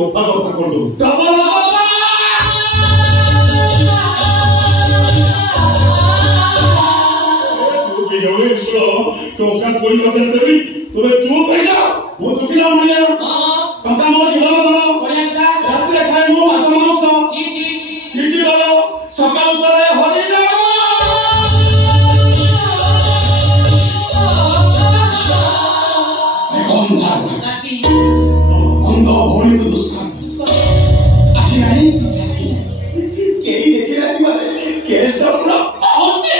रफा दफा कर दो टोका कोड़ी होते देवी तोरे चुप है जा वो तो खिला मरिया टोका मो जीवन दो बढ़िया का रात रे खाए मो माछ मांस ठीक बाबा सकाळ करे हरि लागो अंधा होने को दुष्काम आखिर आई किसी के ही देखे रहती वाले कैसे अपना पहुंचे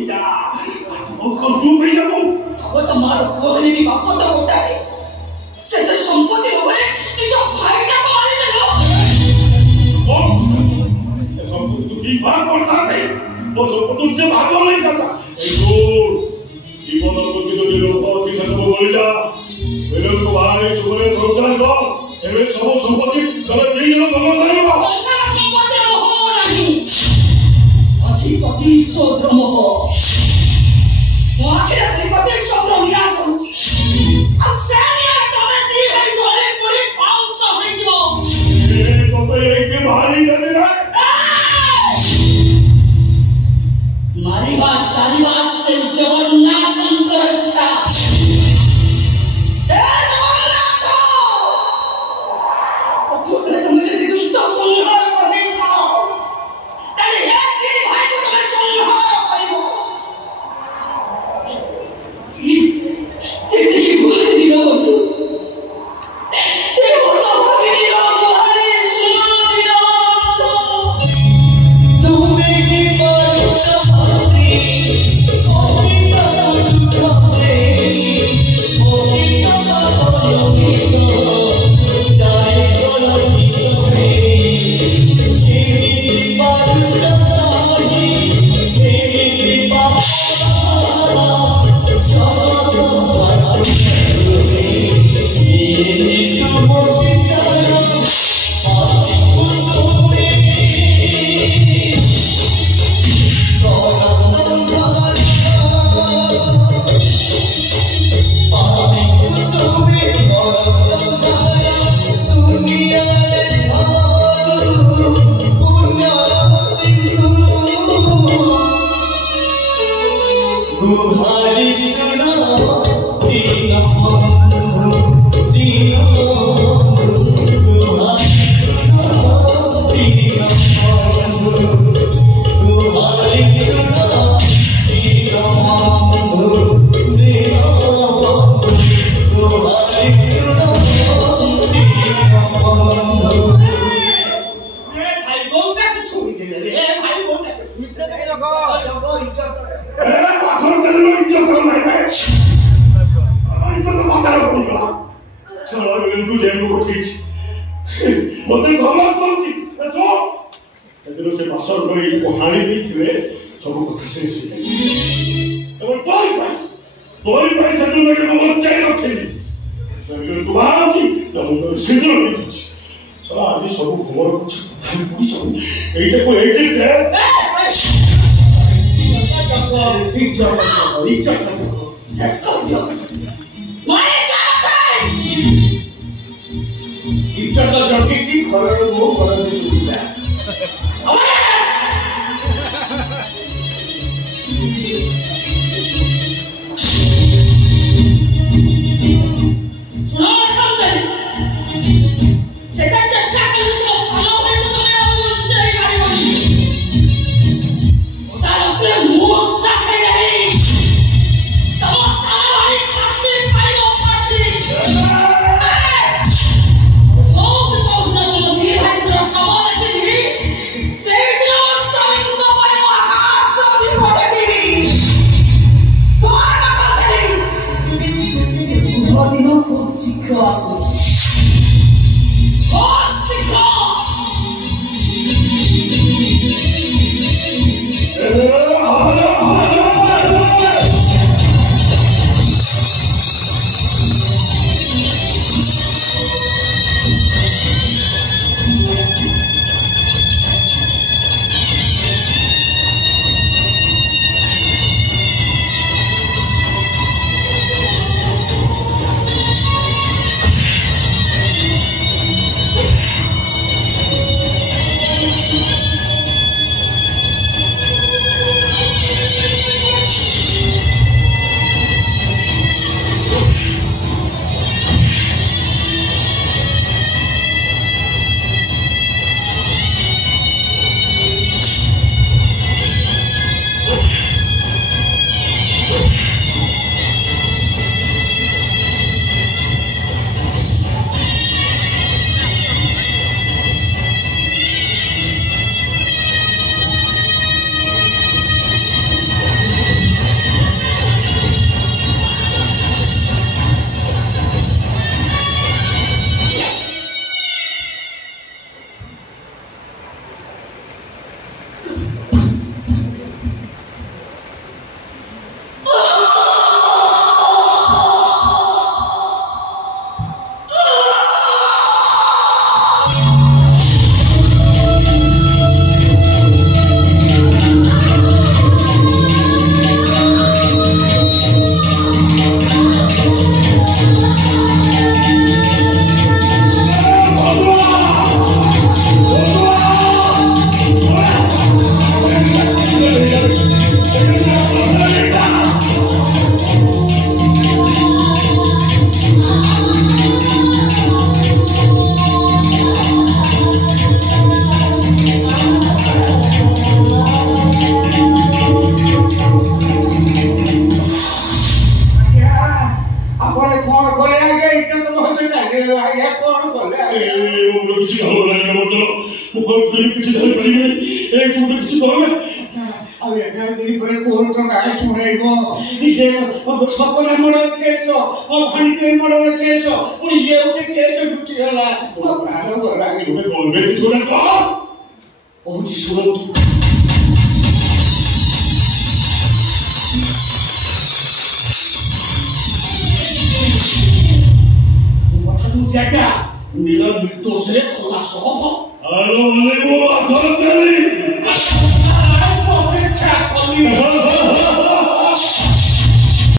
उठी जा बहुत कर चुप हो जा तू अब तो मारो कोहले भी बाप तो उठा रे से संपत्ति होरे निज भाई का तो मारी देलो ओ सब तू की भाग करता है वो सब तुझसे भागो नहीं करता ए दूर जीवन प्रति तो लोग की खत्म हो जा मेरे को भाई सुबह संसार को एवे सब संपत्ति तबे दी जन भगवान करियो संसार संपत्ति हो नहीं अधिपति सोद्रम हो आखिर अधिपति सोद्रम या जाउची अब सेनिया तमे दी भाई जोरे पूरी पाउस होई जिवो ए तो एक के भारी करने रे मारी बात तारी बात से जगन्नाथ अंकर अच्छा ए जगन्नाथ ओ क्यों करे तुम मुझे दुष्ट संहार करने पाओ तारे एक दिन भाई को तुम्हें संहार करियो ये देखिए गुहारी दिनो बंधु ये होता भागी दिनो गुहारी सुना दिनो तुम्हें की बात मते धमक करती तो एदिनो से भाषण करी को हानि देथिले सब कथा शेष एवं तोरी पाई जदु में को चाय रखेली तबिलो तुम्हारा की ना मुंड सिंदूर बिछि चला आदि सब खबर कुछ कथा कोई जाऊ एटा को एटे से इज्जत जसको दियो माय जाते इज्जत जड़के की घर वो घर में टूटा सुनो करते जेता चेष्टा करू तो सालो में तो तुम्हें और चले भाई ओटा लोके मुंह साखे रही तो साला भाई फांसी पाइलो फांसी लोग तो न भाई तेरा सवाल के लिए से କିଛି ଧରିପାରିବେ ଏ ଯୋଉଟା କିଛି କରିବେ ଆଉ 11 ଦିନ ପରେ କୋର୍ଟ ରାୟ ଶୁଣେଇବ ଯେ ସପନା ମର୍ଡର କେସ ଓ ଭାଣିଟେ ମର୍ଡର କେସ ପୁଣି ଇଏ ଗୋଟେ କେସ ଉଠିଗଲା ମୋ ପ୍ରାଣ ଗଲା ଗୋଟେ କରିବେ କିଛି ଗୋଟେ କହ କହୁଛି ଶୁଣନ୍ତୁ ଜାଗା ନୀଳ ନିର୍ଦ୍ଦୋଷରେ ଖଲାସ ହବ ଆଲୋ ମାନେ ମୋ ଆଧାର